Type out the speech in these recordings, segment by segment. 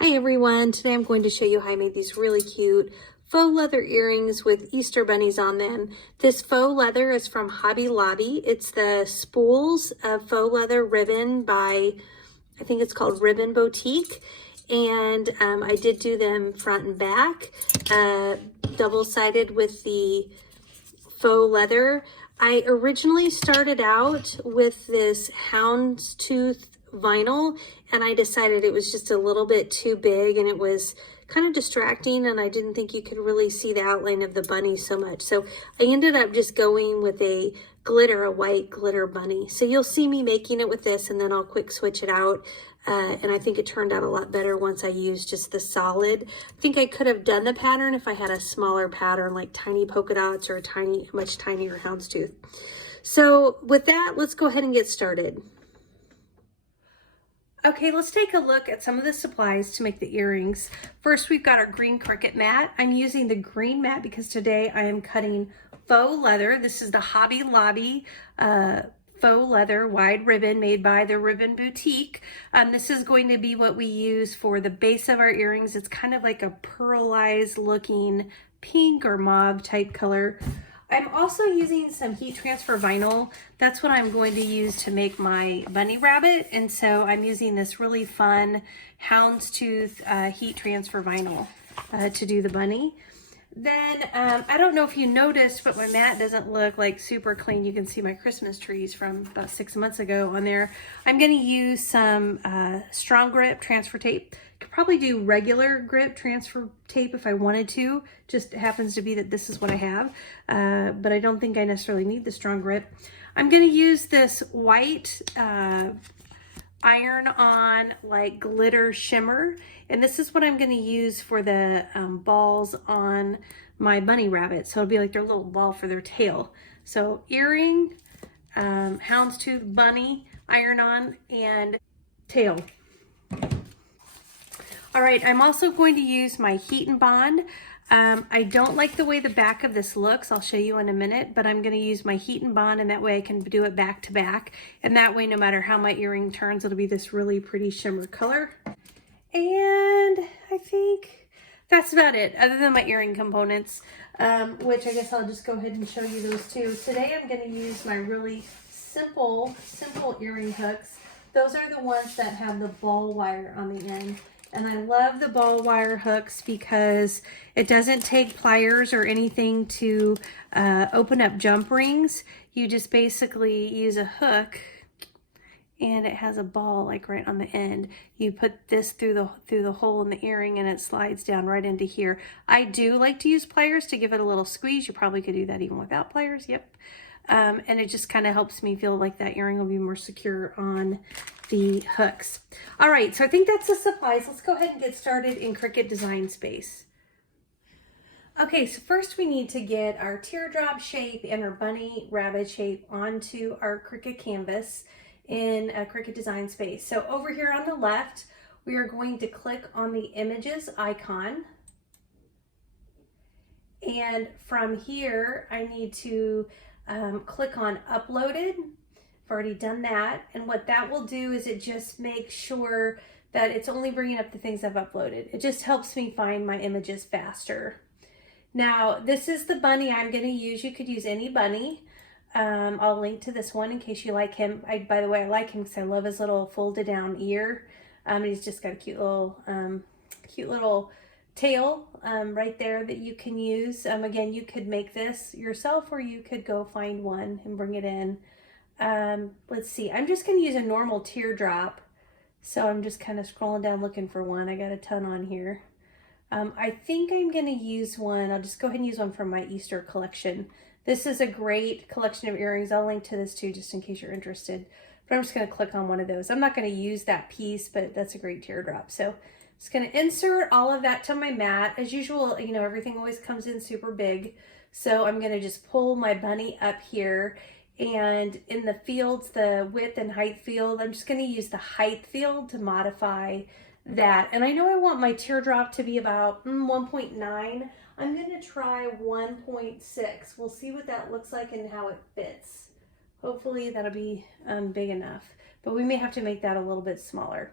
Hi everyone, today I'm going to show you how I made these really cute faux leather earrings with Easter bunnies on them. This faux leather is from Hobby Lobby. It's the spools of faux leather ribbon by, I think it's called Ribbon Boutique. And I did do them front and back, double-sided with the faux leather. I originally started out with this houndstooth vinyl, and I decided it was just a little bit too big and it was kind of distracting, and I didn't think you could really see the outline of the bunny so much. So I ended up just going with a white glitter bunny. So you'll see me making it with this, and then I'll quick switch it out. And I think it turned out a lot better once I used just the solid. I think I could have done the pattern if I had a smaller pattern like tiny polka dots or a much tinier houndstooth. So with that, let's go ahead and get started. Okay, let's take a look at some of the supplies to make the earrings. First, we've got our green Cricut mat. I'm using the green mat because today I am cutting faux leather. This is the Hobby Lobby faux leather wide ribbon made by the Ribbon Boutique. This is going to be what we use for the base of our earrings. It's kind of like a pearlized looking pink or mauve type color. I'm also using some heat transfer vinyl. That's what I'm going to use to make my bunny rabbit. And so I'm using this really fun houndstooth heat transfer vinyl to do the bunny. Then, I don't know if you noticed, but my mat doesn't look like super clean. You can see my Christmas trees from about 6 months ago on there. I'm going to use some strong grip transfer tape. Could probably do regular grip transfer tape if I wanted to. Just happens to be that this is what I have, but I don't think I necessarily need the strong grip. I'm going to use this white iron-on like glitter shimmer, and this is what I'm going to use for the balls on my bunny rabbit. So it'll be like their little ball for their tail. So earring, houndstooth, bunny, iron-on, and tail. All right, I'm also going to use my heat and bond. I don't like the way the back of this looks. I'll show you in a minute, but I'm going to use my heat and bond, and that way I can do it back to back. And that way, no matter how my earring turns, it'll be this really pretty shimmer color. And I think that's about it, other than my earring components, which I guess I'll just go ahead and show you those too. Today, I'm going to use my really simple earring hooks. Those are the ones that have the ball wire on the end. And I love the ball wire hooks because it doesn't take pliers or anything to open up jump rings. You just basically use a hook, and it has a ball like right on the end. You put this through the hole in the earring, and it slides down right into here. I do like to use pliers to give it a little squeeze. You probably could do that even without pliers. Yep. And it just kind of helps me feel like that earring will be more secure on the hooks. All right, so I think that's the supplies. Let's go ahead and get started in Cricut Design Space. Okay, so first we need to get our teardrop shape and our bunny rabbit shape onto our Cricut canvas in Cricut Design Space. So over here on the left, we are going to click on the images icon. And from here, I need to click on uploaded. I've already done that. And what that will do is it just makes sure that it's only bringing up the things I've uploaded. It just helps me find my images faster. Now, this is the bunny I'm going to use. You could use any bunny. I'll link to this one in case you like him. By the way, I like him because I love his little folded down ear. He's just got a cute little tail right there that you can use. Again, you could make this yourself, or you could go find one and bring it in. Let's see, I'm just going to use a normal teardrop. So I'm just kind of scrolling down looking for one. I got a ton on here. I think I'm going to use one. I'll just go ahead and use one from my Easter collection. This is a great collection of earrings. I'll link to this too, just in case you're interested. But I'm just going to click on one of those. I'm not going to use that piece, but that's a great teardrop. So just going to insert all of that to my mat. As usual, you know, everything always comes in super big. So I'm going to just pull my bunny up here. And in the fields, the width and height field, I'm just going to use the height field to modify that. And I know I want my teardrop to be about 1.9. I'm going to try 1.6. We'll see what that looks like and how it fits. Hopefully that'll be big enough. But we may have to make that a little bit smaller.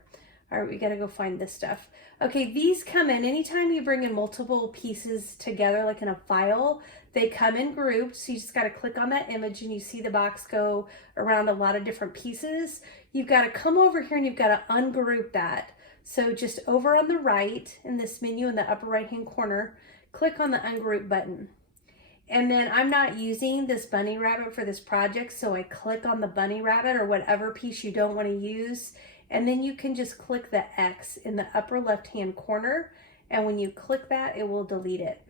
All right, we got to go find this stuff. Okay, these come in, anytime you bring in multiple pieces together, like in a file, they come in groups. So you just got to click on that image and you see the box go around a lot of different pieces. You've got to come over here and you've got to ungroup that. So just over on the right in this menu in the upper right hand corner, click on the ungroup button. And then I'm not using this bunny rabbit for this project, so I click on the bunny rabbit or whatever piece you don't want to use. And then you can just click the X in the upper left hand corner. And when you click that, it will delete it.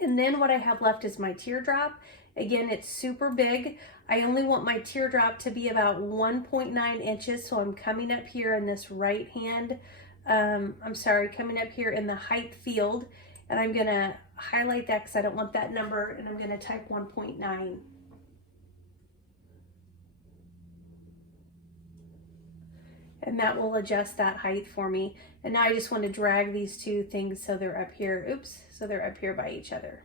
And then what I have left is my teardrop. Again, it's super big. I only want my teardrop to be about 1.9 inches. So I'm coming up here in this right hand, coming up here in the height field. And I'm gonna highlight that because I don't want that number, and I'm gonna type 1.9. And that will adjust that height for me. And now I just want to drag these two things so they're up here. Oops, so they're up here by each other.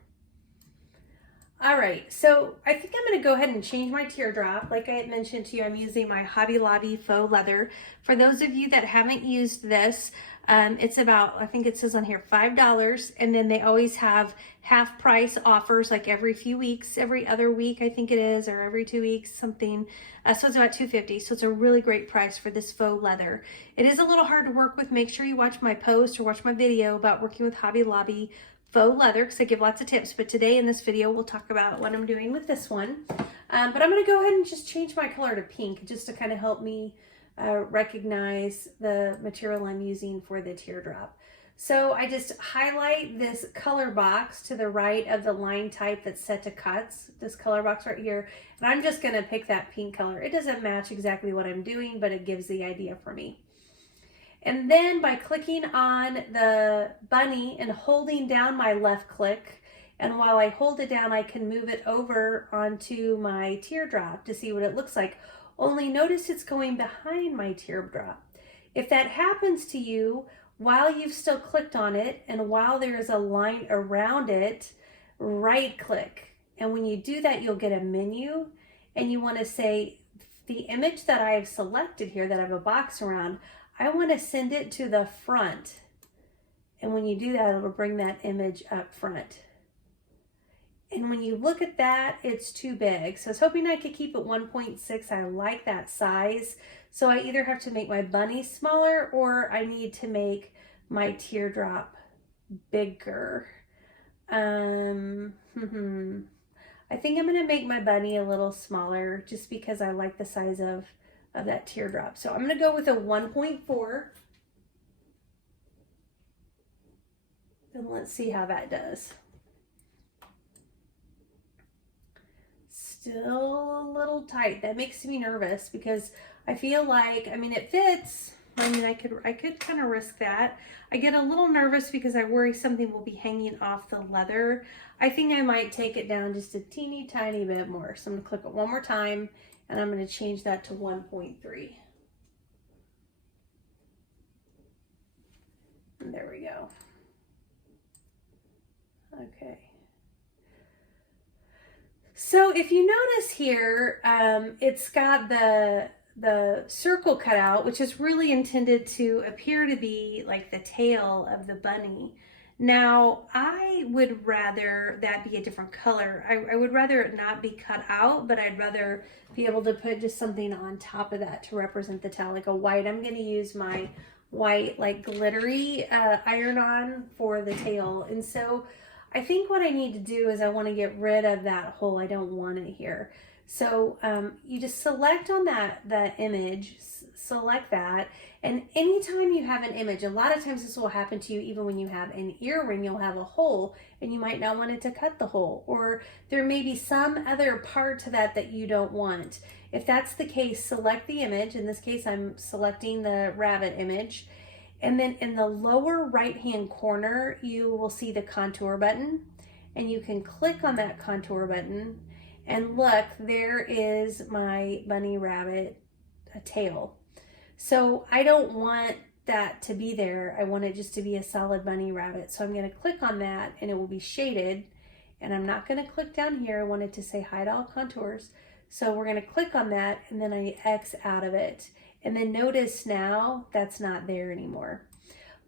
All right, so I think I'm gonna go ahead and change my teardrop. Like I had mentioned to you, I'm using my Hobby Lobby faux leather. For those of you that haven't used this, it's about, I think it says on here, $5. And then they always have half price offers like every few weeks, every other week, I think it is, or every 2 weeks, something. So it's about $2.50. So it's a really great price for this faux leather. It is a little hard to work with. Make sure you watch my post or watch my video about working with Hobby Lobby faux leather, because I give lots of tips. But today in this video, we'll talk about what I'm doing with this one. But I'm going to go ahead and just change my color to pink just to kind of help me recognize the material I'm using for the teardrop. So I just highlight this color box to the right of the line type that's set to cuts, this color box right here, and I'm just going to pick that pink color. It doesn't match exactly what I'm doing, but it gives the idea for me. And then by clicking on the bunny and holding down my left click, and while I hold it down, I can move it over onto my teardrop to see what it looks like. Only notice it's going behind my teardrop. If that happens to you while you've still clicked on it and while there is a line around it, right click. And when you do that, you'll get a menu, and you want to say the image that I've selected here that I have a box around, I want to send it to the front. And when you do that, it'll bring that image up front. And when you look at that, it's too big. So I was hoping I could keep it 1.6. I like that size. So I either have to make my bunny smaller or I need to make my teardrop bigger. I think I'm going to make my bunny a little smaller just because I like the size of that teardrop. So I'm going to go with a 1.4. And let's see how that does. Still a little tight. That makes me nervous because I feel like, I mean, it fits. I mean, I could kind of risk that. I get a little nervous because I worry something will be hanging off the leather. I think I might take it down just a teeny tiny bit more. So I'm gonna click it one more time and I'm gonna change that to 1.3. And there we go. Okay. So if you notice here, it's got the circle cut out, which is really intended to appear to be like the tail of the bunny. Now, I would rather that be a different color. I would rather it not be cut out, but I'd rather be able to put just something on top of that to represent the tail, like a white. I'm going to use my white, like glittery iron-on for the tail. And so I think what I need to do is I want to get rid of that hole. I don't want it here. So you just select on that image, select that, and anytime you have an image, a lot of times this will happen to you even when you have an earring, you'll have a hole and you might not want it to cut the hole, or there may be some other part to that you don't want. If that's the case, select the image. In this case, I'm selecting the rabbit image. And then in the lower right-hand corner, you will see the contour button, and you can click on that contour button, and look, there is my bunny rabbit tail. So I don't want that to be there. I want it just to be a solid bunny rabbit. So I'm going to click on that, and it will be shaded, and I'm not going to click down here. I want it to say hide all contours. So we're going to click on that, and then I X out of it. And then notice now that's not there anymore.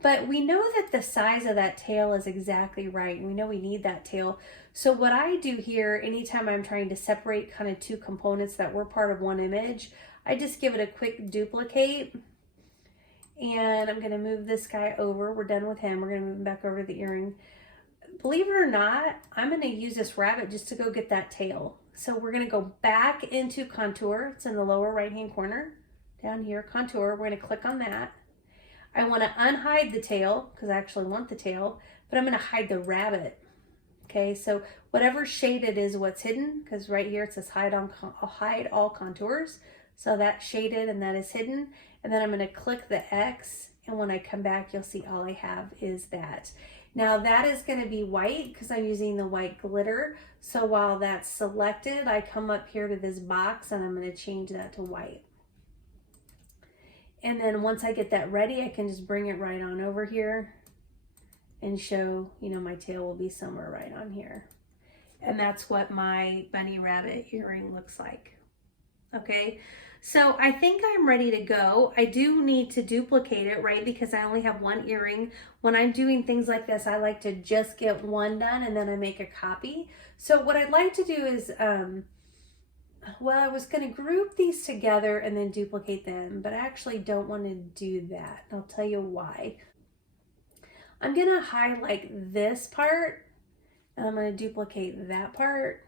But we know that the size of that tail is exactly right. And we know we need that tail. So what I do here, anytime I'm trying to separate kind of two components that were part of one image, I just give it a quick duplicate. And I'm going to move this guy over. We're done with him. We're going to move him back over to the earring. Believe it or not, I'm going to use this rabbit just to go get that tail. So we're going to go back into contour. It's in the lower right hand corner. Down here, contour. We're going to click on that. I want to unhide the tail because I actually want the tail, but I'm going to hide the rabbit. Okay, so whatever shaded is what's hidden, because right here it says hide all contours. So that's shaded and that is hidden. And then I'm going to click the X, and when I come back, you'll see all I have is that. Now that is going to be white because I'm using the white glitter. So while that's selected, I come up here to this box and I'm going to change that to white. And then once I get that ready, I can just bring it right on over here and show, you know, my tail will be somewhere right on here. And that's what my bunny rabbit earring looks like. Okay, so I think I'm ready to go. I do need to duplicate it, right? Because I only have one earring. When I'm doing things like this, I like to just get one done and then I make a copy. So what I'd like to do is, well, I was going to group these together and then duplicate them, but I actually don't want to do that. I'll tell you why. I'm going to highlight this part and I'm going to duplicate that part.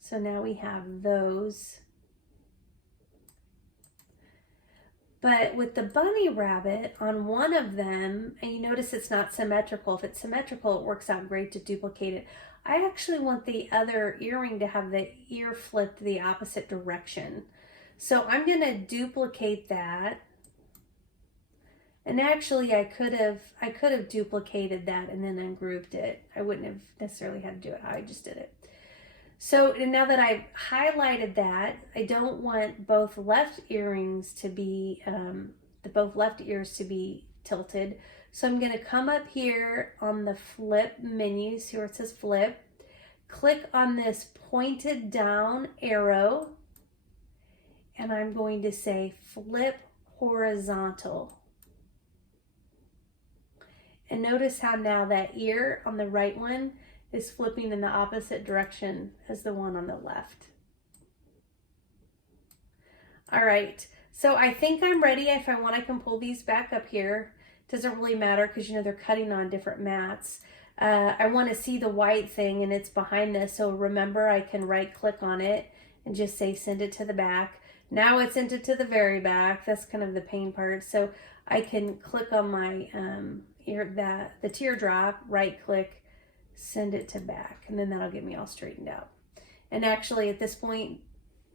So now we have those. But with the bunny rabbit, on one of them, and you notice it's not symmetrical. If it's symmetrical, it works out great to duplicate it. I actually want the other earring to have the ear flipped the opposite direction. So I'm going to duplicate that. And actually I could have duplicated that and then ungrouped it. I wouldn't have necessarily had to do it how I just did it. So now that I've highlighted that, I don't want both left earrings to be, both left ears to be tilted. So I'm going to come up here on the flip menu, see where it says flip, click on this pointed down arrow, and I'm going to say flip horizontal. And notice how now that ear on the right one is flipping in the opposite direction as the one on the left. All right, so I think I'm ready. If I want, I can pull these back up here. Doesn't really matter because, you know, they're cutting on different mats. I want to see the white thing and it's behind this. So remember, I can right click on it and just say send it to the back. Now it's sent it to the very back. That's kind of the pain part. So I can click on my the teardrop, right click, send it to back, and then that'll get me all straightened out. And actually at this point,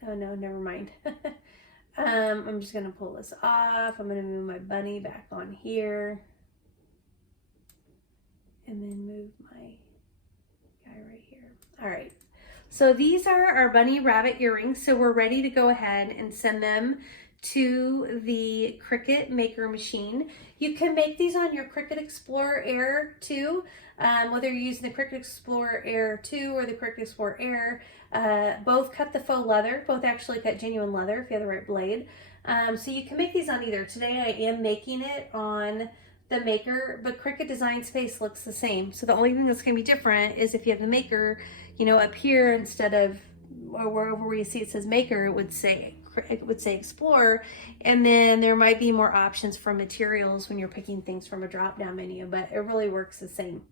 oh no, never mind. I'm just going to pull this off. I'm going to move my bunny back on here. And then move my guy right here. All right. So these are our bunny rabbit earrings. So we're ready to go ahead and send them to the Cricut maker machine. You can make these on your Cricut Explorer Air 2, whether you're using the Cricut Explorer Air 2 or the Cricut Explorer Air. Both cut the faux leather, both actually cut genuine leather if you have the right blade. So you can make these on either. Today I am making it on the maker, but Cricut Design Space looks the same. So the only thing that's going to be different is if you have the maker, you know, up here instead of, or wherever where you see it says maker, it would say Explorer, and then there might be more options for materials when you're picking things from a drop-down menu, but it really works the same.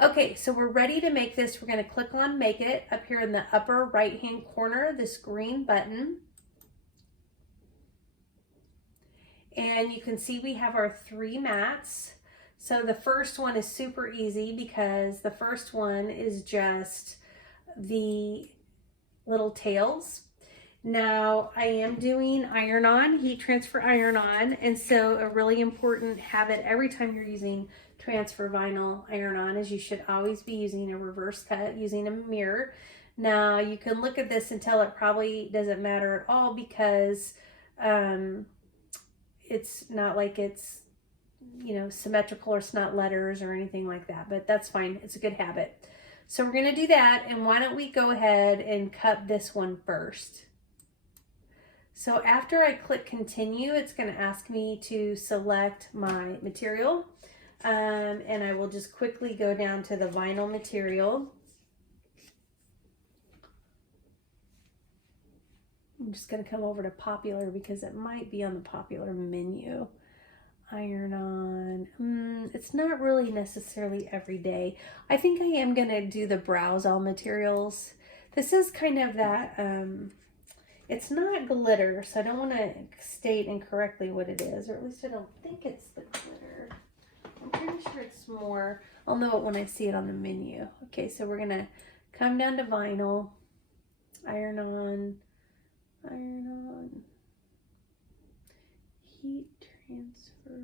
Okay, so we're ready to make this. We're going to click on Make It up here in the upper right-hand corner, this green button. And you can see we have our 3 mats. So the first one is super easy because the first one is just the little tails. Now I am doing iron-on, heat transfer iron-on, and so a really important habit every time you're using transfer vinyl iron-on is you should always be using a reverse cut using a mirror. Now you can look at this and tell it probably doesn't matter at all because it's not like it's, you know, symmetrical or it's not letters or anything like that, but that's fine. It's a good habit. So we're going to do that, and why don't we go ahead and cut this one first. So after I click continue, it's going to ask me to select my material. And I will just quickly go down to the vinyl material. I'm just going to come over to popular because it might be on the popular menu. Iron on. It's not really necessarily every day. I think I am going to do the browse all materials. This is kind of that, it's not glitter, so I don't want to state incorrectly what it is, or at least I don't think it's the glitter. I'm pretty sure it's more, I'll know it when I see it on the menu. Okay, so we're going to come down to vinyl, iron on, heat transfer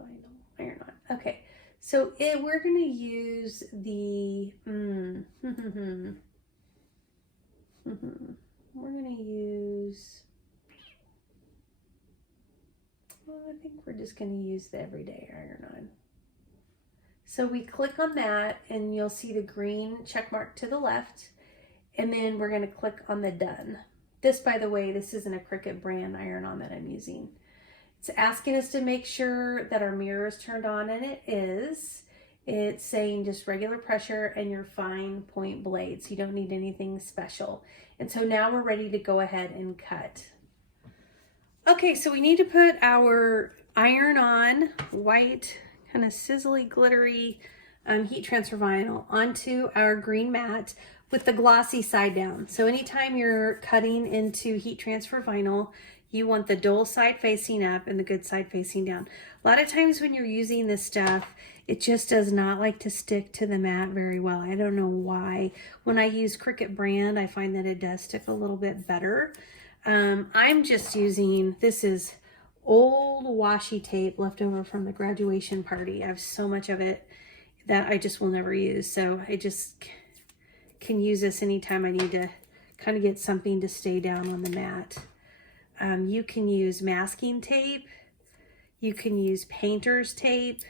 vinyl, iron on. Okay, so we're going to use the, we're going to use, well, I think we're just going to use the everyday iron on. So we click on that and you'll see the green check mark to the left, and then we're going to click on the done. This, by the way, this isn't a Cricut brand iron on that I'm using. It's asking us to make sure that our mirror is turned on, and it is. It's saying just regular pressure and your fine point blade, so you don't need anything special. And so now we're ready to go ahead and cut. Okay, so we need to put our iron on white, kind of sizzly, glittery heat transfer vinyl onto our green mat with the glossy side down. So anytime you're cutting into heat transfer vinyl, you want the dull side facing up and the good side facing down. A lot of times when you're using this stuff, it just does not like to stick to the mat very well. I don't know why. When I use Cricut brand, I find that it does stick a little bit better. I'm just using, this is old washi tape left over from the graduation party. I have so much of it that I just will never use. So I just can use this anytime I need to kind of get something to stay down on the mat. You can use masking tape. You can use painter's tape.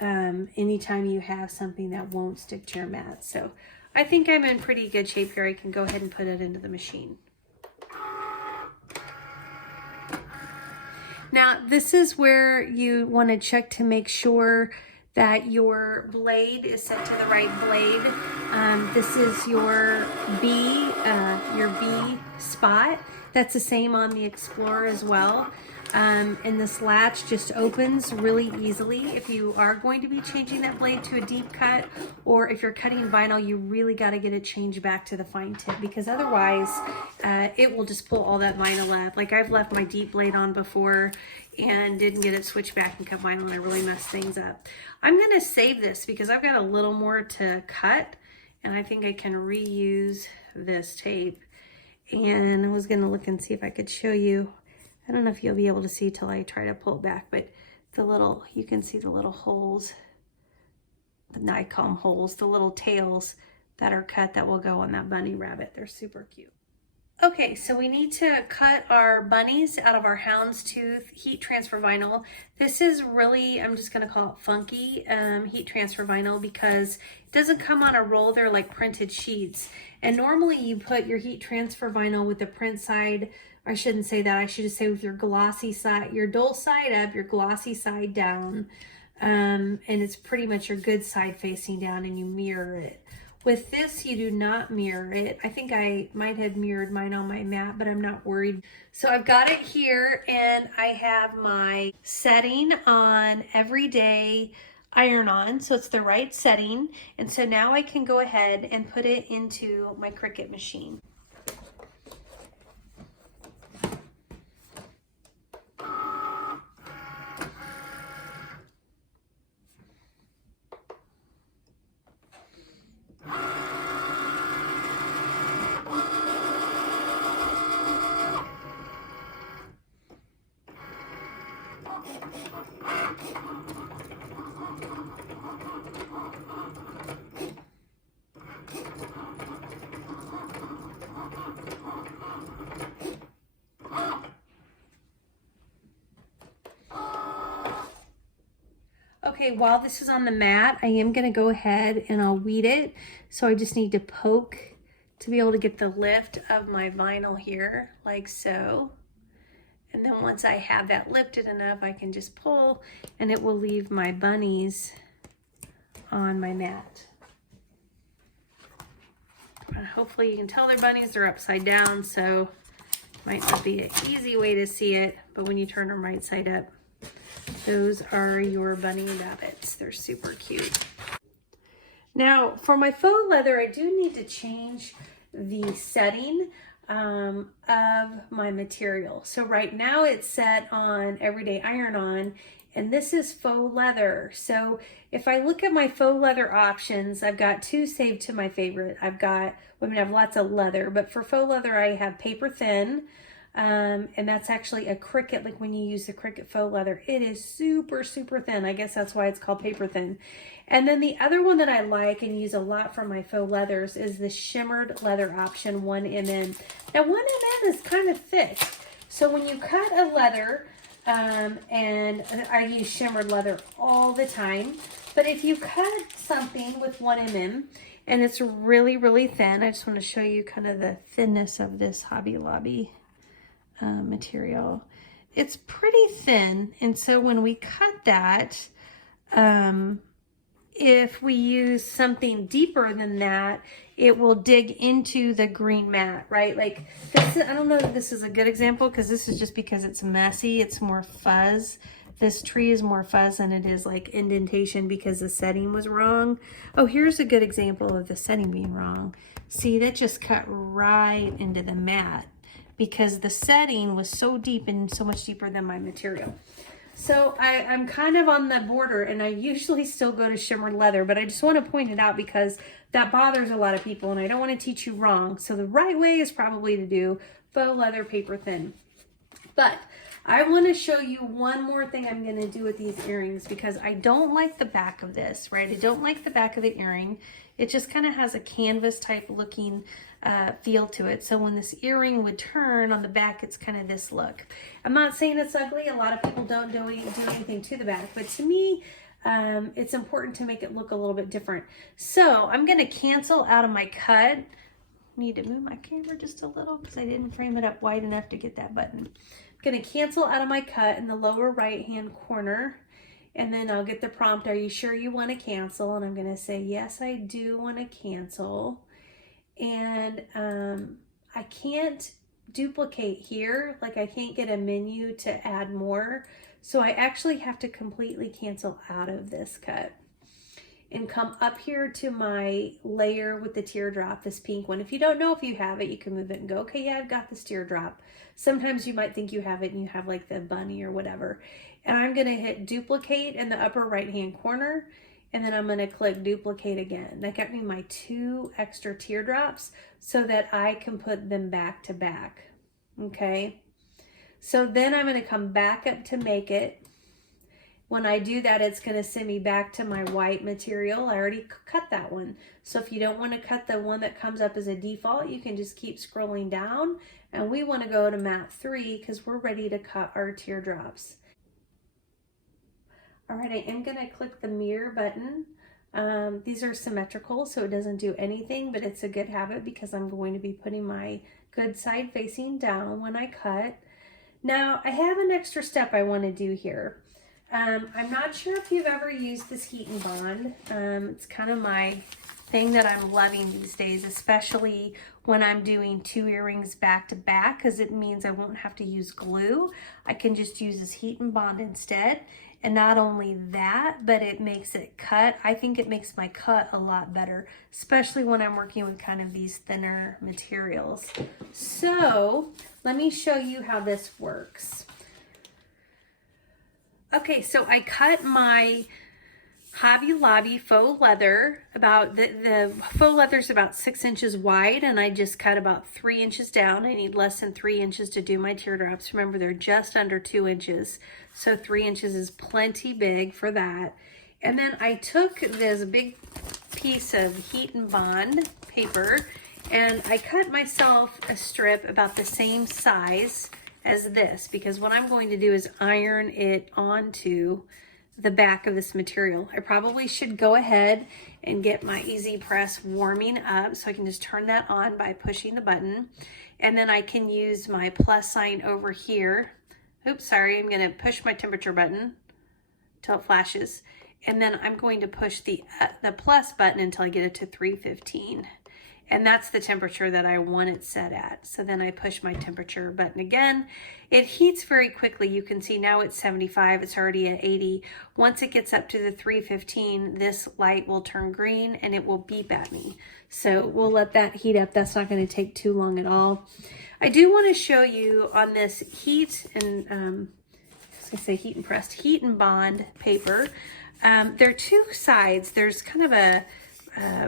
Anytime you have something that won't stick to your mat. So I think I'm in pretty good shape here. I can go ahead and put it into the machine. Now, this is where you want to check to make sure that your blade is set to the right blade. This is your B spot. That's the same on the Explorer as well. And this latch just opens really easily. If you are going to be changing that blade to a deep cut, or if you're cutting vinyl, you really got to get it changed back to the fine tip, because otherwise it will just pull all that vinyl up. Like I've left my deep blade on before and didn't get it switched back and cut vinyl, and I really messed things up. I'm going to save this because I've got a little more to cut, and I think I can reuse this tape. And I was going to look and see if I could show you. I don't know if you'll be able to see till I try to pull it back, but the little, you can see the little holes, I call them holes, the little tails that are cut that will go on that bunny rabbit. They're super cute. Okay, so we need to cut our bunnies out of our houndstooth heat transfer vinyl. This is really, I'm just going to call it funky heat transfer vinyl because it doesn't come on a roll. They're like printed sheets. And normally you put your heat transfer vinyl with the print side, I shouldn't say that, I should just say with your glossy side, your dull side up, your glossy side down. And it's pretty much your good side facing down, and you mirror it. With this, you do not mirror it. I think I might have mirrored mine on my mat, but I'm not worried. So I've got it here, and I have my setting on everyday iron on, so it's the right setting. And so now I can go ahead and put it into my Cricut machine. Okay, while this is on the mat, I am going to go ahead and I'll weed it. So I just need to poke to be able to get the lift of my vinyl here, like so. And then once I have that lifted enough, I can just pull and it will leave my bunnies on my mat. And hopefully you can tell they're bunnies, they're upside down, so might not be an easy way to see it, but when you turn them right side up, those are your bunny rabbits. They're super cute. Now for my faux leather, I do need to change the setting of my material. So right now it's set on everyday iron on, and this is faux leather. So if I look at my faux leather options, I've got two saved to my favorite. I have lots of leather, but for faux leather I have paper thin, and that's actually a Cricut. Like when you use the Cricut faux leather, it is super, super thin. I guess that's why it's called paper thin. And then the other one that I like and use a lot for my faux leathers is the shimmered leather option 1mm. Now 1mm is kind of thick. So when you cut a leather, and I use shimmered leather all the time, but if you cut something with 1mm and it's really, really thin, I just want to show you kind of the thinness of this Hobby Lobby material. It's pretty thin, and so when we cut that, if we use something deeper than that, it will dig into the green mat, right? Like this, I don't know if this is a good example because this is just because it's messy. It's more fuzz. This tree is more fuzz than it is like indentation because the setting was wrong. Oh, here's a good example of the setting being wrong. See, that just cut right into the mat because the setting was so deep and so much deeper than my material. So I'm kind of on the border, and I usually still go to shimmered leather, but I just want to point it out because that bothers a lot of people and I don't want to teach you wrong. So the right way is probably to do faux leather paper thin. But I want to show you one more thing I'm going to do with these earrings because I don't like the back of this, right? I don't like the back of the earring. It just kind of has a canvas type looking feel to it. So when this earring would turn on the back, it's kind of this look. I'm not saying it's ugly. A lot of people don't do anything to the back, but to me, it's important to make it look a little bit different. So I'm going to cancel out of my cut. Need to move my camera just a little because I didn't frame it up wide enough to get that button. I'm going to cancel out of my cut in the lower right hand corner, and then I'll get the prompt, are you sure you want to cancel? And I'm going to say, yes, I do want to cancel. And I can't duplicate here, like I can't get a menu to add more. So I actually have to completely cancel out of this cut and come up here to my layer with the teardrop, this pink one. If you don't know if you have it, you can move it and go, okay, yeah, I've got this teardrop. Sometimes you might think you have it and you have like the bunny or whatever. And I'm gonna hit duplicate in the upper right hand corner, and then I'm gonna click duplicate again. That got me my 2 extra teardrops so that I can put them back to back, okay? So then I'm gonna come back up to make it. When I do that, it's gonna send me back to my white material. I already cut that one. So if you don't wanna cut the one that comes up as a default, you can just keep scrolling down, and we wanna go to mat 3 because we're ready to cut our teardrops. All right, I am gonna click the mirror button. These are symmetrical, so it doesn't do anything, but it's a good habit because I'm going to be putting my good side facing down when I cut. Now, I have an extra step I wanna do here. I'm not sure if you've ever used this heat and bond. It's kind of my thing that I'm loving these days, especially when I'm doing 2 earrings back to back, because it means I won't have to use glue. I can just use this heat and bond instead. And not only that, but it makes it cut. I think it makes my cut a lot better, especially when I'm working with kind of these thinner materials. So let me show you how this works. Okay, so I cut my Hobby Lobby faux leather, about the faux leather is about 6 inches wide, and I just cut about 3 inches down. I need less than 3 inches to do my teardrops. Remember, they're just under 2 inches, so 3 inches is plenty big for that. And then I took this big piece of heat and bond paper, and I cut myself a strip about the same size as this, because what I'm going to do is iron it onto the back of this material. I probably should go ahead and get my easy press warming up, so I can just turn that on by pushing the button, and then I can use my plus sign over here oops, sorry, I'm gonna push my temperature button until it flashes. And then I'm going to push the plus button until I get it to 315. And that's the temperature that I want it set at. So then I push my temperature button again. It heats very quickly. You can see now it's 75, it's already at 80. Once it gets up to the 315, this light will turn green and it will beep at me. So we'll let that heat up. That's not going to take too long at all. I do want to show you on this heat and, I was going to say heat and pressed, heat and bond paper. There are two sides. There's kind of a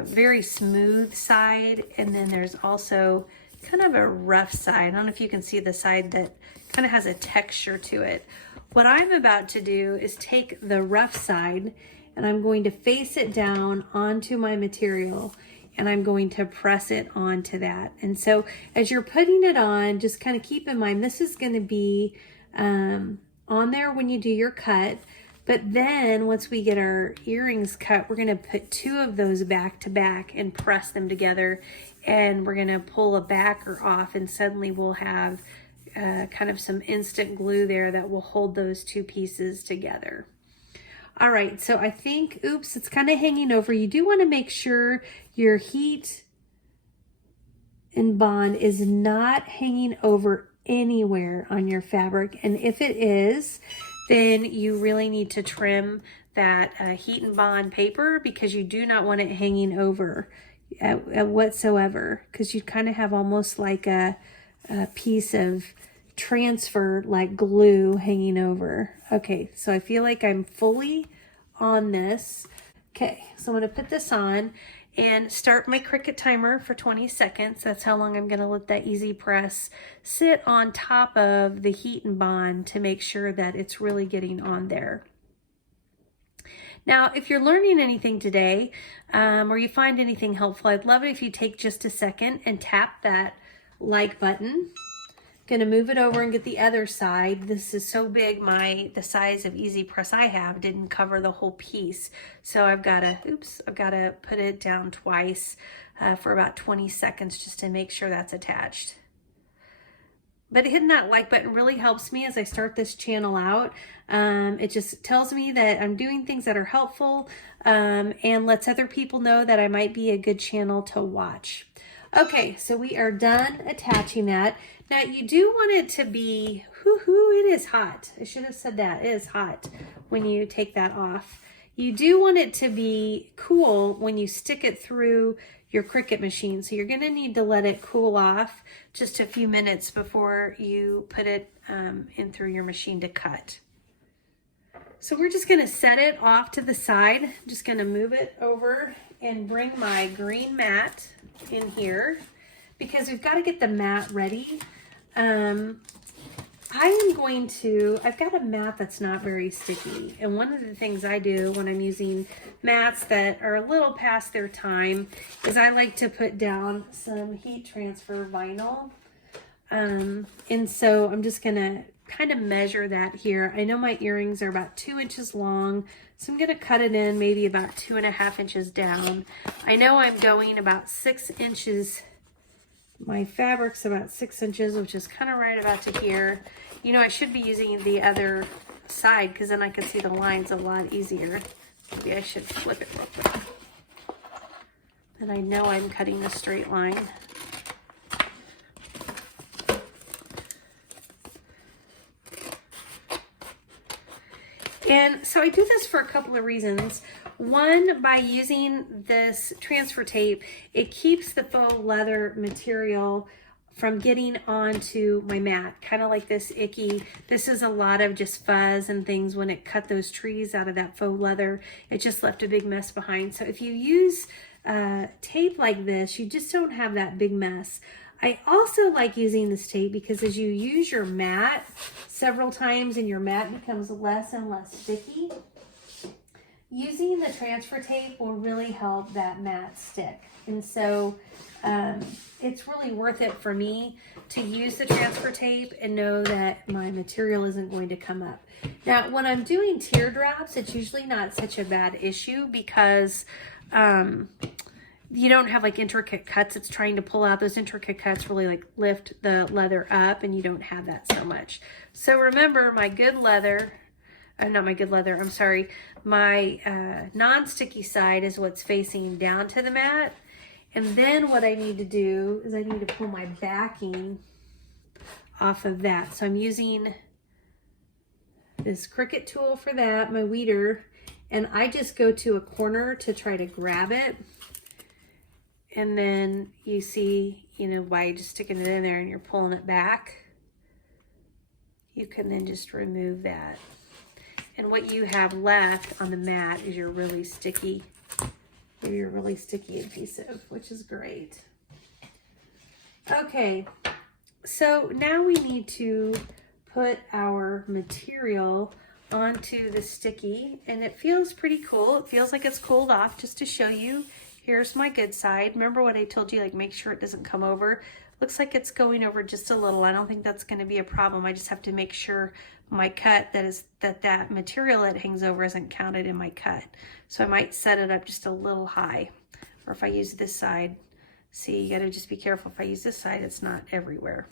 very smooth side, and then there's also kind of a rough side. I don't know if you can see the side that kind of has a texture to it. What I'm about to do is take the rough side and I'm going to face it down onto my material and I'm going to press it onto that. And so as you're putting it on, just kind of keep in mind this is going to be on there when you do your cut. But then once we get our earrings cut, we're gonna put two of those back to back and press them together. And we're gonna pull a backer off and suddenly we'll have kind of some instant glue there that will hold those two pieces together. All right, so I think, oops, it's kind of hanging over. You do wanna make sure your heat and bond is not hanging over anywhere on your fabric. And if it is, then you really need to trim that heat and bond paper because you do not want it hanging over whatsoever, because you kind of have almost like a piece of transfer like glue hanging over. Okay, so I feel like I'm fully on this. Okay, so I'm gonna put this on and start my Cricut timer for 20 seconds. That's how long I'm gonna let that easy press sit on top of the heat and bond to make sure that it's really getting on there. Now, if you're learning anything today or you find anything helpful, I'd love it if you take just a second and tap that like button. Gonna move it over and get the other side. This is so big, the size of Easy Press I have didn't cover the whole piece. So I've gotta put it down twice for about 20 seconds just to make sure that's attached. But hitting that like button really helps me as I start this channel out. It just tells me that I'm doing things that are helpful and lets other people know that I might be a good channel to watch. Okay, so we are done attaching that. Now you do want it to be, it is hot. I should have said that, it is hot when you take that off. You do want it to be cool when you stick it through your Cricut machine. So you're gonna need to let it cool off just a few minutes before you put it in through your machine to cut. So we're just gonna set it off to the side. I'm just gonna move it over and bring my green mat in here because we've got to get the mat ready. I've got a mat that's not very sticky. And one of the things I do when I'm using mats that are a little past their time is I like to put down some heat transfer vinyl. And so I'm just gonna kind of measure that here. I know my earrings are about 2 inches long, so I'm gonna cut it in maybe about 2.5 inches down. I know I'm going about 6 inches. My fabric's about 6 inches, which is kind of right about to here. You know, I should be using the other side because then I can see the lines a lot easier. Maybe I should flip it real quick. And I know I'm cutting a straight line. And so I do this for a couple of reasons. One, by using this transfer tape, it keeps the faux leather material from getting onto my mat, kind of like this icky. This is a lot of just fuzz and things when it cut those trees out of that faux leather. It just left a big mess behind. So if you use tape like this, you just don't have that big mess. I also like using this tape because as you use your mat several times and your mat becomes less and less sticky, using the transfer tape will really help that mat stick. And so it's really worth it for me to use the transfer tape and know that my material isn't going to come up. Now, when I'm doing teardrops, it's usually not such a bad issue because you don't have like intricate cuts it's trying to pull out. Those intricate cuts really like lift the leather up, and you don't have that so much. So remember, my good leather, not my good leather, I'm sorry, my non-sticky side is what's facing down to the mat. And then what I need to do is I need to pull my backing off of that. So I'm using this Cricut tool for that, my weeder, and I just go to a corner to try to grab it. And then you see, you know, by just sticking it in there and you're pulling it back, you can then just remove that. And what you have left on the mat is your really sticky adhesive, which is great. Okay, so now we need to put our material onto the sticky, and it feels pretty cool. It feels like it's cooled off. Just to show you, here's my good side. Remember what I told you, like make sure it doesn't come over. Looks like it's going over just a little. I don't think that's going to be a problem. I just have to make sure my cut, that material that hangs over isn't counted in my cut. So I might set it up just a little high. Or if I use this side, see, you got to just be careful. If I use this side, it's not everywhere.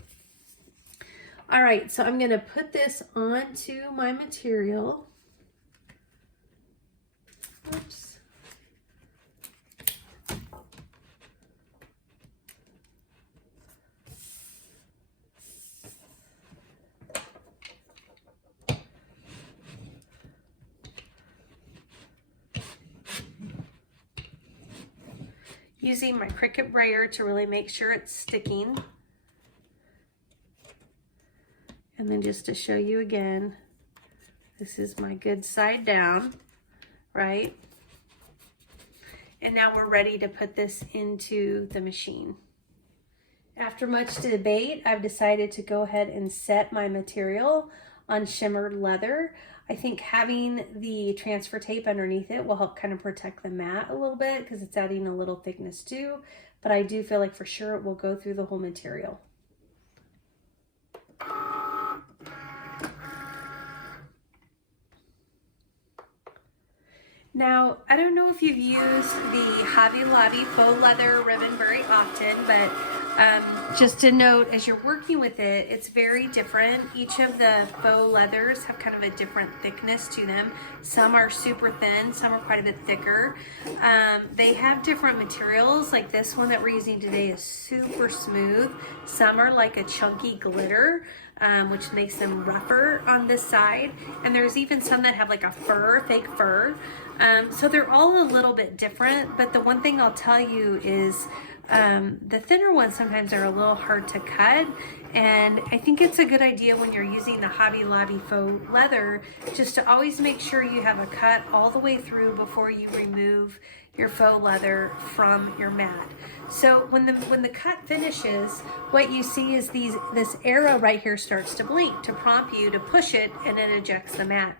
All right, so I'm going to put this onto my material. Oops. Using my Cricut brayer to really make sure it's sticking. And then just to show you again, this is my good side down, right? And now we're ready to put this into the machine. After much debate, I've decided to go ahead and set my material on shimmered leather. I think having the transfer tape underneath it will help kind of protect the mat a little bit because it's adding a little thickness too, but I do feel like for sure it will go through the whole material. Now, I don't know if you've used the Hobby Lobby faux leather ribbon very often, but just a note, as you're working with it, it's very different. Each of the faux leathers have kind of a different thickness to them. Some are super thin, some are quite a bit thicker. They have different materials, like this one that we're using today is super smooth. Some are like a chunky glitter, which makes them rougher on this side. And there's even some that have like a fur, fake fur. So they're all a little bit different, but the one thing I'll tell you is the thinner ones sometimes are a little hard to cut, and I think it's a good idea when you're using the Hobby Lobby faux leather just to always make sure you have a cut all the way through before you remove your faux leather from your mat. So when the cut finishes, what you see is this arrow right here starts to blink to prompt you to push it, and it ejects the mat.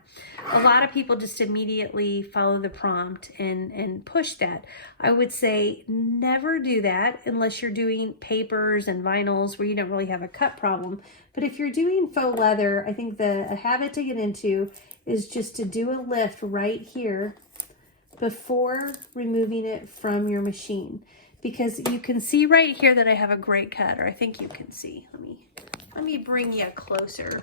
A lot of people just immediately follow the prompt and push that. I would say never do that unless you're doing papers and vinyls where you don't really have a cut problem. But if you're doing faux leather, I think a habit to get into is just to do a lift right here before removing it from your machine. Because you can see right here that I have a great cut, or I think you can see. Let me bring you closer.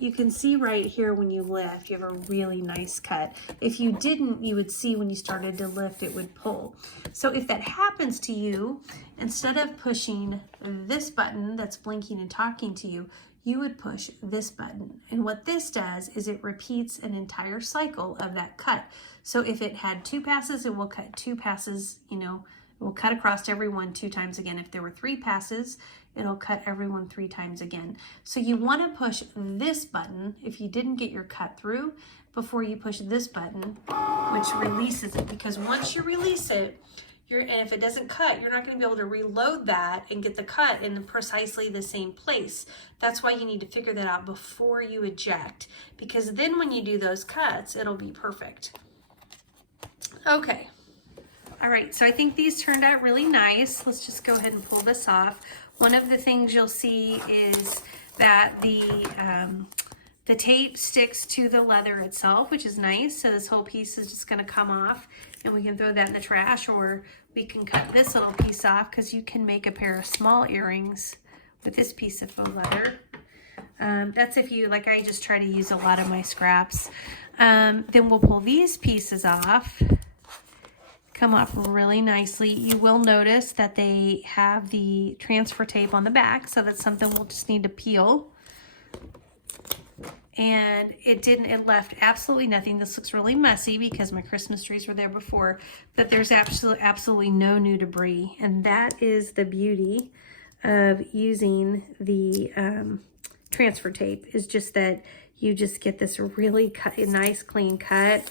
You can see right here when you lift, you have a really nice cut. If you didn't, you would see when you started to lift, it would pull. So if that happens to you, instead of pushing this button that's blinking and talking to you, you would push this button. And what this does is it repeats an entire cycle of that cut. So if it had 2 passes, it will cut 2 passes, you know, it will cut across every one 2 times again. If there were 3 passes, it'll cut everyone 3 times again. So you want to push this button if you didn't get your cut through before you push this button, which releases it. Because once you release it, and if it doesn't cut, you're not going to be able to reload that and get the cut in precisely the same place. That's why you need to figure that out before you eject, because then when you do those cuts, it'll be perfect. Okay. All right, so I think these turned out really nice. Let's just go ahead and pull this off. One of the things you'll see is that The tape sticks to the leather itself, which is nice. So this whole piece is just gonna come off and we can throw that in the trash, or we can cut this little piece off because you can make a pair of small earrings with this piece of faux leather. That's if you, like I just try to use a lot of my scraps. Then we'll pull these pieces off, come off really nicely. You will notice that they have the transfer tape on the back, so that's something we'll just need to peel. And it left absolutely nothing. This looks really messy because my Christmas trees were there before, but there's absolutely no new debris. And that is the beauty of using the transfer tape, is just that you just get this really nice clean cut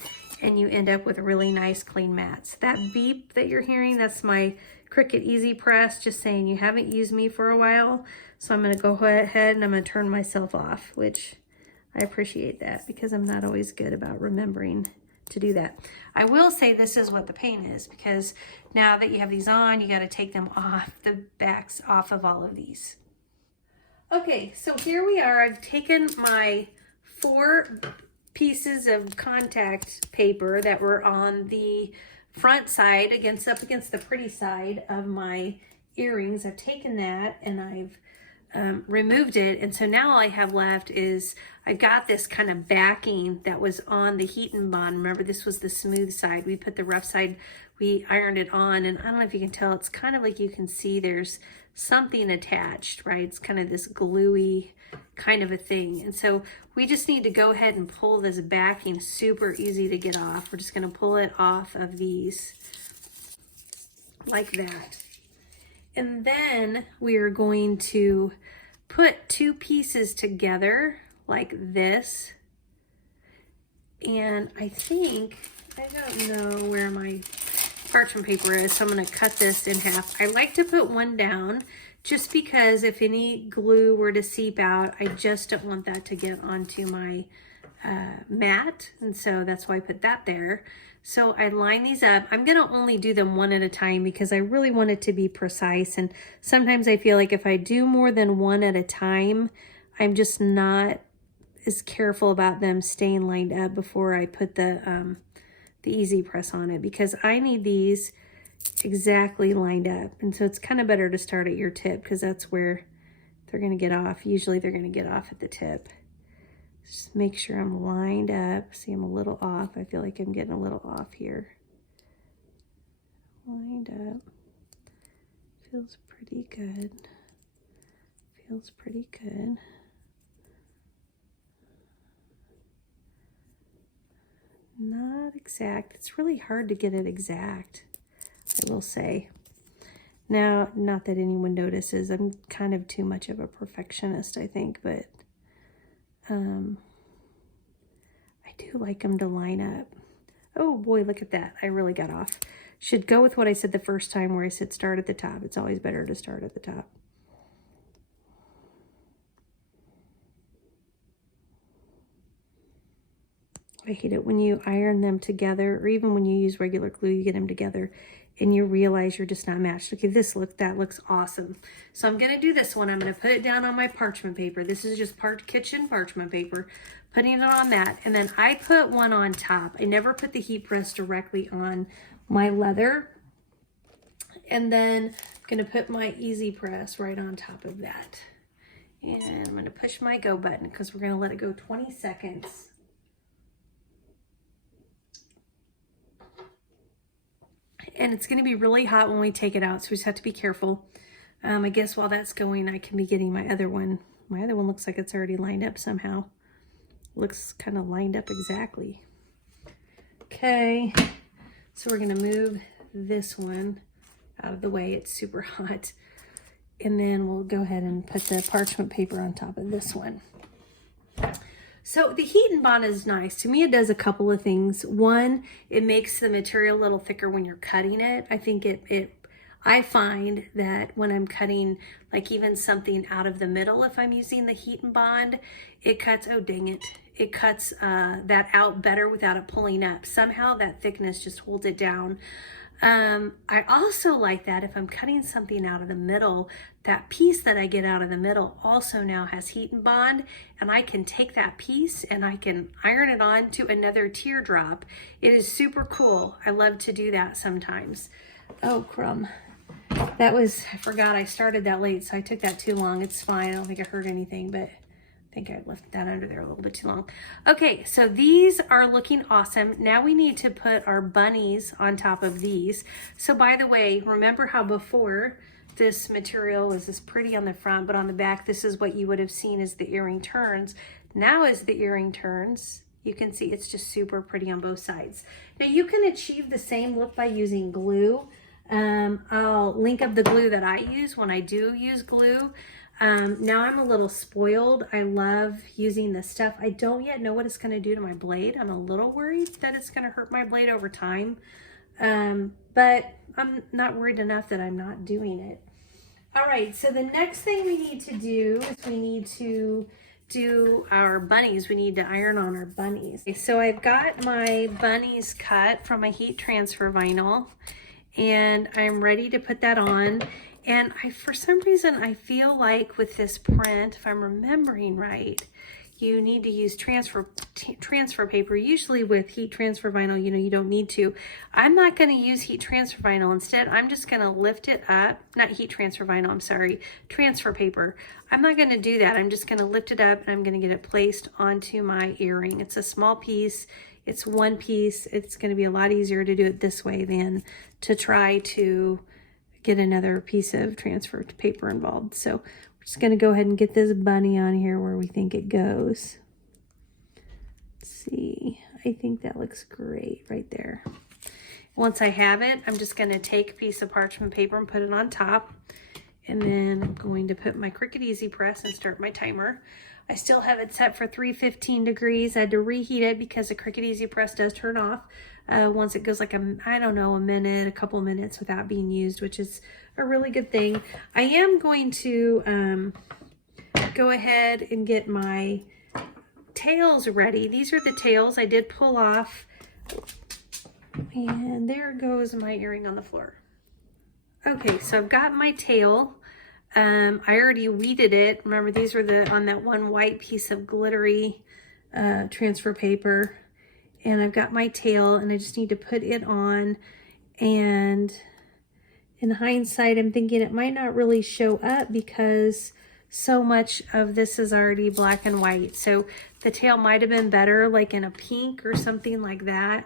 and you end up with really nice clean mats. That beep that you're hearing, that's my Cricut Easy Press just saying you haven't used me for a while. So I'm gonna go ahead and I'm gonna turn myself off, which I appreciate that because I'm not always good about remembering to do that. I will say this is what the pain is, because now that you have these on, you got to take them off, the backs off of all of these. Okay, so here we are. I've taken my 4 pieces of contact paper that were on the front side up against the pretty side of my earrings. I've taken that and I've removed it, and so now all I have left is I've got this kind of backing that was on the heat and bond. Remember, this was the smooth side. We put the rough side, we ironed it on, and I don't know if you can tell, it's kind of like you can see there's something attached, right? It's kind of this gluey kind of a thing. And so we just need to go ahead and pull this backing. Super easy to get off. We're just going to pull it off of these like that. And then we are going to put 2 pieces together like this. And I don't know where my parchment paper is, so I'm going to cut this in half. I like to put one down just because if any glue were to seep out, I just don't want that to get onto my mat. And so that's why I put that there. So I line these up. I'm going to only do them one at a time because I really want it to be precise. And sometimes I feel like if I do more than one at a time, I'm just not as careful about them staying lined up before I put the Easy Press on it, because I need these exactly lined up. And so it's kind of better to start at your tip because that's where they're going to get off. Usually they're going to get off at the tip. Just make sure I'm lined up. See, I'm a little off. I feel like I'm getting a little off here. Lined up. Feels pretty good. Feels pretty good. Not exact. It's really hard to get it exact, I will say. Now, not that anyone notices. I'm kind of too much of a perfectionist, I think, but I do like them to line up. Oh boy, look at that. I really got off. Should go with what I said the first time where I said start at the top. It's always better to start at the top. I hate it when you iron them together, or even when you use regular glue, you get them together and you realize you're just not matched. Okay, that looks awesome. So I'm gonna do this one. I'm gonna put it down on my parchment paper. This is just kitchen parchment paper, putting it on that. And then I put one on top. I never put the heat press directly on my leather. And then I'm gonna put my Easy Press right on top of that. And I'm gonna push my go button because we're gonna let it go 20 seconds. And it's going to be really hot when we take it out, so we just have to be careful. I guess while that's going, I can be getting my other one. My other one looks like it's already lined up somehow. Looks kind of lined up exactly. Okay, so we're going to move this one out of the way. It's super hot. And then we'll go ahead and put the parchment paper on top of this one. So the heat and bond is nice. To me, it does a couple of things. One, it makes the material a little thicker when you're cutting it. I think I find that when I'm cutting like even something out of the middle, if I'm using the heat and bond, it cuts, oh dang it, it cuts that out better without it pulling up. Somehow that thickness just holds it down. I also like that if I'm cutting something out of the middle, that piece that I get out of the middle also now has heat and bond, and I can take that piece and I can iron it on to another teardrop. It is super cool. I love to do that sometimes. Oh, crumb. That was, I forgot I started that late, so I took that too long. It's fine. I don't think it hurt anything, but I think I left that under there a little bit too long. Okay, so these are looking awesome. Now we need to put our bunnies on top of these. So by the way, remember how before this material was this pretty on the front, but on the back, this is what you would have seen as the earring turns. Now as the earring turns, you can see it's just super pretty on both sides. Now you can achieve the same look by using glue. I'll link up the glue that I use when I do use glue. Now I'm a little spoiled. I love using this stuff. I don't yet know what it's going to do to my blade. I'm a little worried that it's going to hurt my blade over time. But I'm not worried enough that I'm not doing it. All right, so the next thing we need to do is we need to do our bunnies. We need to iron on our bunnies. Okay, so I've got my bunnies cut from my heat transfer vinyl, and I'm ready to put that on. And for some reason, I feel like with this print, if I'm remembering right, you need to use transfer paper. Usually with heat transfer vinyl, you don't need to. I'm not going to use heat transfer vinyl. Instead, I'm just going to lift it up. Not heat transfer vinyl, I'm sorry. Transfer paper. I'm not going to do that. I'm just going to lift it up and I'm going to get it placed onto my earring. It's a small piece. It's one piece. It's going to be a lot easier to do it this way than to try to get another piece of transfer paper involved. So we're just going to go ahead and get this bunny on here where we think it goes. Let's see. I think that looks great right there. Once I have it, I'm just going to take a piece of parchment paper and put it on top. And then I'm going to put my Cricut Easy Press and start my timer. I still have it set for 315 degrees. I had to reheat it because the Cricut Easy Press does turn off once it goes like I don't know, a minute, a couple minutes without being used, which is a really good thing. I am going to go ahead and get my tails ready. These are the tails I did pull off. And there goes my earring on the floor. Okay, so I've got my tail. I already weeded it. Remember, these were on that one white piece of glittery transfer paper. And I've got my tail and I just need to put it on. And in hindsight, I'm thinking it might not really show up because so much of this is already black and white. So the tail might have been better like in a pink or something like that.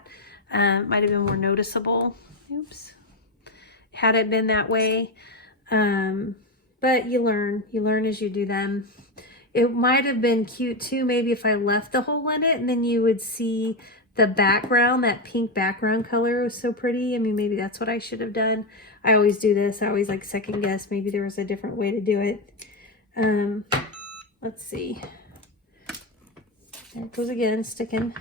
Might have been more noticeable. Oops. Had it been that way. But you learn as you do them. It might have been cute too, maybe if I left the hole in it and then you would see the background, that pink background color was so pretty. I mean, maybe that's what I should have done. I always do this. I always like second guess. Maybe there was a different way to do it. Let's see. There it goes again, sticking.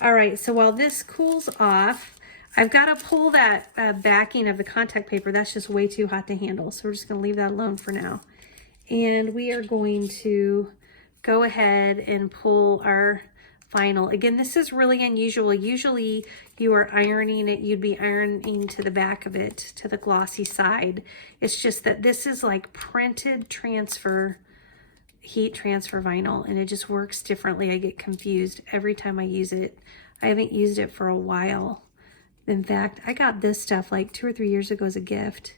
All right, so while this cools off, I've got to pull that backing of the contact paper. That's just way too hot to handle. So we're just going to leave that alone for now. And we are going to go ahead and pull our vinyl. Again, this is really unusual. Usually you are ironing it, you'd be ironing to the back of it, to the glossy side. It's just that this is like printed heat transfer vinyl, and it just works differently. I get confused every time I use it. I haven't used it for a while. In fact, I got this stuff like 2 or 3 years ago as a gift.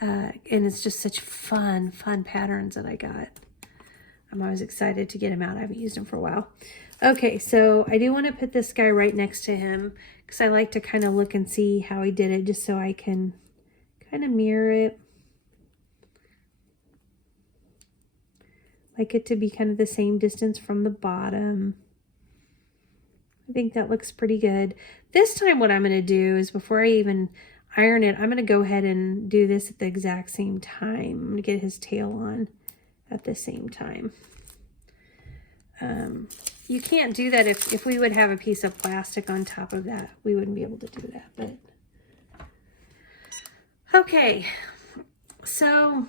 And it's just such fun patterns that I got. I'm always excited to get them out. I haven't used them for a while. Okay, so I do want to put this guy right next to him because I like to kind of look and see how he did it just so I can kind of mirror it. Like it to be kind of the same distance from the bottom. I think that looks pretty good. This time what I'm going to do is before I even iron it, I'm going to go ahead and do this at the exact same time. I'm going to get his tail on at the same time. You can't do that if we would have a piece of plastic on top of that. We wouldn't be able to do that. But okay, so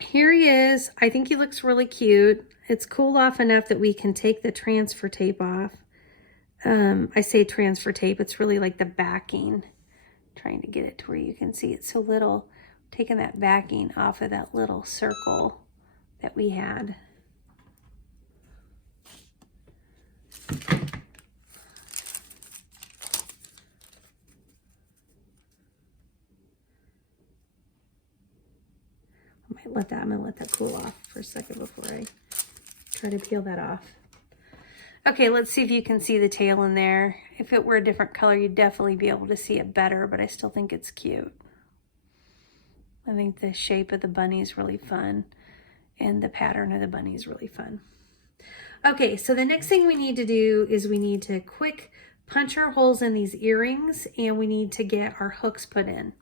here he is. I think he looks really cute. It's cooled off enough that we can take the transfer tape off. I say transfer tape, it's really like the backing. Trying to get it to where you can see it so little. Taking that backing off of that little circle that we had. I'm gonna let that cool off for a second before I try to peel that off. Okay, let's see if you can see the tail in there. If it were a different color, you'd definitely be able to see it better, but I still think it's cute. I think the shape of the bunny is really fun, and the pattern of the bunny is really fun. Okay, so the next thing we need to do is we need to quick punch our holes in these earrings, and we need to get our hooks put in.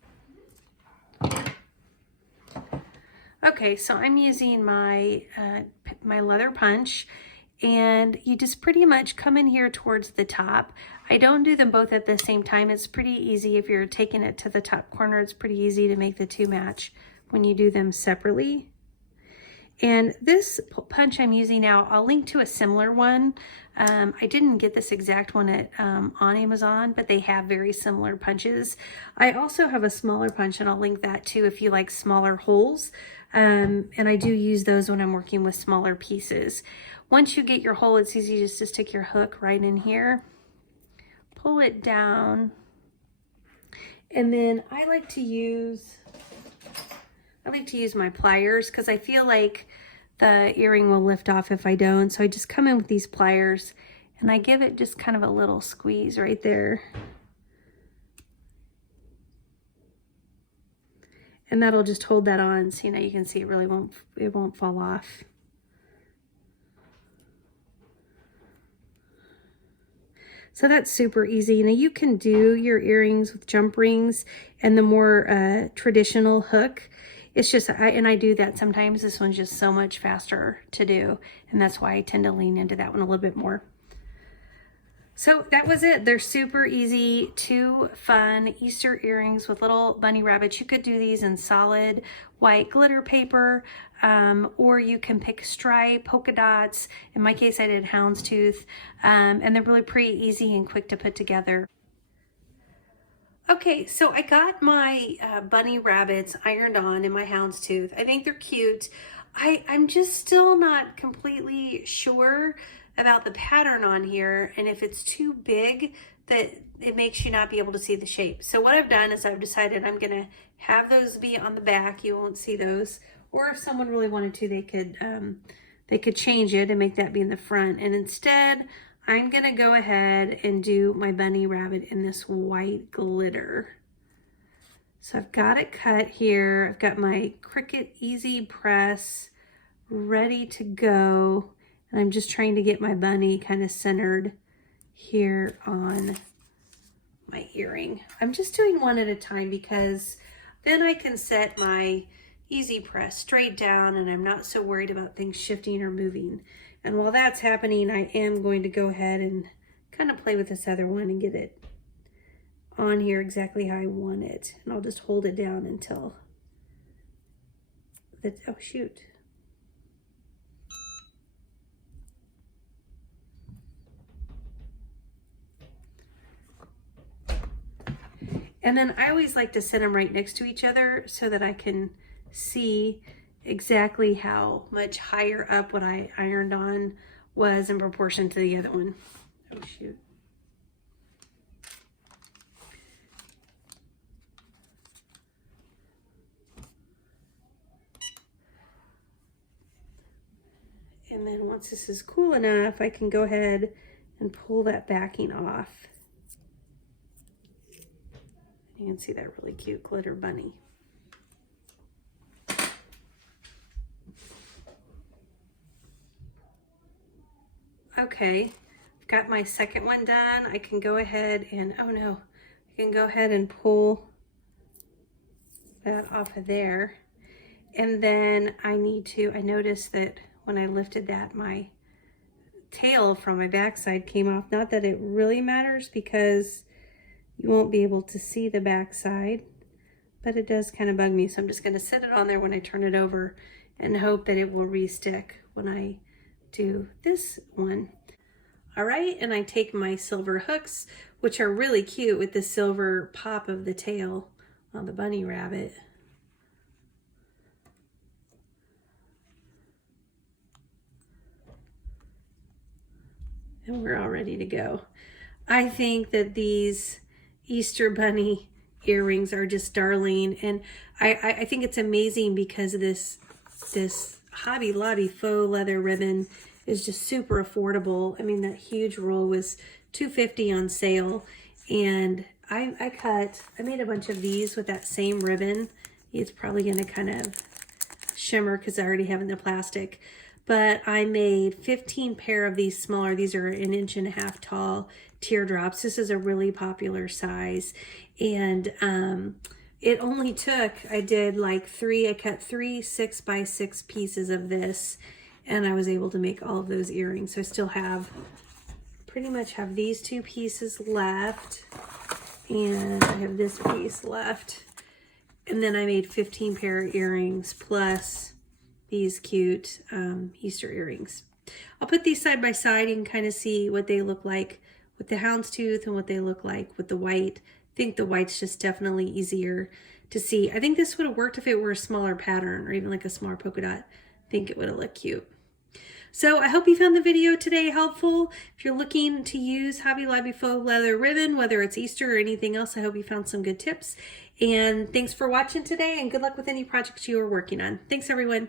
Okay, so I'm using my my leather punch, and you just pretty much come in here towards the top. I don't do them both at the same time. It's pretty easy if you're taking it to the top corner. It's pretty easy to make the two match when you do them separately. And this punch I'm using now, I'll link to a similar one. I didn't get this exact one at on Amazon, but they have very similar punches. I also have a smaller punch, and I'll link that too if you like smaller holes. And I do use those when I'm working with smaller pieces. Once you get your hole, it's easy just to stick your hook right in here, pull it down, and then I like to use my pliers because I feel like the earring will lift off if I don't. So I just come in with these pliers and I give it just kind of a little squeeze right there. And that'll just hold that on, so you can see it really won't fall off. So that's super easy. Now you can do your earrings with jump rings and the more traditional hook. It's just, I do that sometimes. This one's just so much faster to do, and that's why I tend to lean into that one a little bit more. So that was it. They're super easy, two fun Easter earrings with little bunny rabbits. You could do these in solid white glitter paper, or you can pick stripe, polka dots. In my case, I did houndstooth, and they're really pretty easy and quick to put together. Okay, so I got my bunny rabbits ironed on in my houndstooth. I think they're cute. I'm just still not completely sure about the pattern on here, and if it's too big that it makes you not be able to see the shape. So what I've done is I've decided I'm gonna have those be on the back. You won't see those, or if someone really wanted to, they could change it and make that be in the front. And instead, I'm gonna go ahead and do my bunny rabbit in this white glitter. So I've got it cut here. I've got my Cricut Easy Press ready to go. And I'm just trying to get my bunny kind of centered here on my earring. I'm just doing one at a time because then I can set my Easy Press straight down and I'm not so worried about things shifting or moving. And while that's happening, I am going to go ahead and kind of play with this other one and get it on here exactly how I want it. And I'll just hold it down until that, oh shoot. And then I always like to set them right next to each other so that I can see exactly how much higher up what I ironed on was in proportion to the other one. Oh shoot. And then once this is cool enough, I can go ahead and pull that backing off. You can see that really cute glitter bunny. Okay, I've got my second one done. I can go ahead and, oh no, I can go ahead and pull that off of there. And then I noticed that when I lifted that, my tail from my backside came off. Not that it really matters because you won't be able to see the backside, but it does kind of bug me. So I'm just gonna sit it on there when I turn it over and hope that it will re-stick when I do this one. All right, and I take my silver hooks, which are really cute with the silver pop of the tail on the bunny rabbit. And we're all ready to go. I think that these Easter bunny earrings are just darling, and I think it's amazing because this Hobby Lobby faux leather ribbon is just super affordable. I mean, that huge roll was $2.50 on sale, and I made a bunch of these with that same ribbon. It's probably going to kind of shimmer because I already have it in the plastic. But I made 15 pair of these smaller. These are 1.5 inches tall teardrops. This is a really popular size. And it only took, I cut 3 6x6 pieces of this, and I was able to make all of those earrings. So I still have, pretty much have these 2 pieces left, and I have this piece left. And then I made 15 pair of earrings plus these cute Easter earrings. I'll put these side by side and kind of see what they look like with the houndstooth and what they look like with the white. I think the white's just definitely easier to see. I think this would have worked if it were a smaller pattern or even like a smaller polka dot. I think it would have looked cute. So I hope you found the video today helpful. If you're looking to use Hobby Lobby faux leather ribbon, whether it's Easter or anything else, I hope you found some good tips. And thanks for watching today, and good luck with any projects you are working on. Thanks, everyone.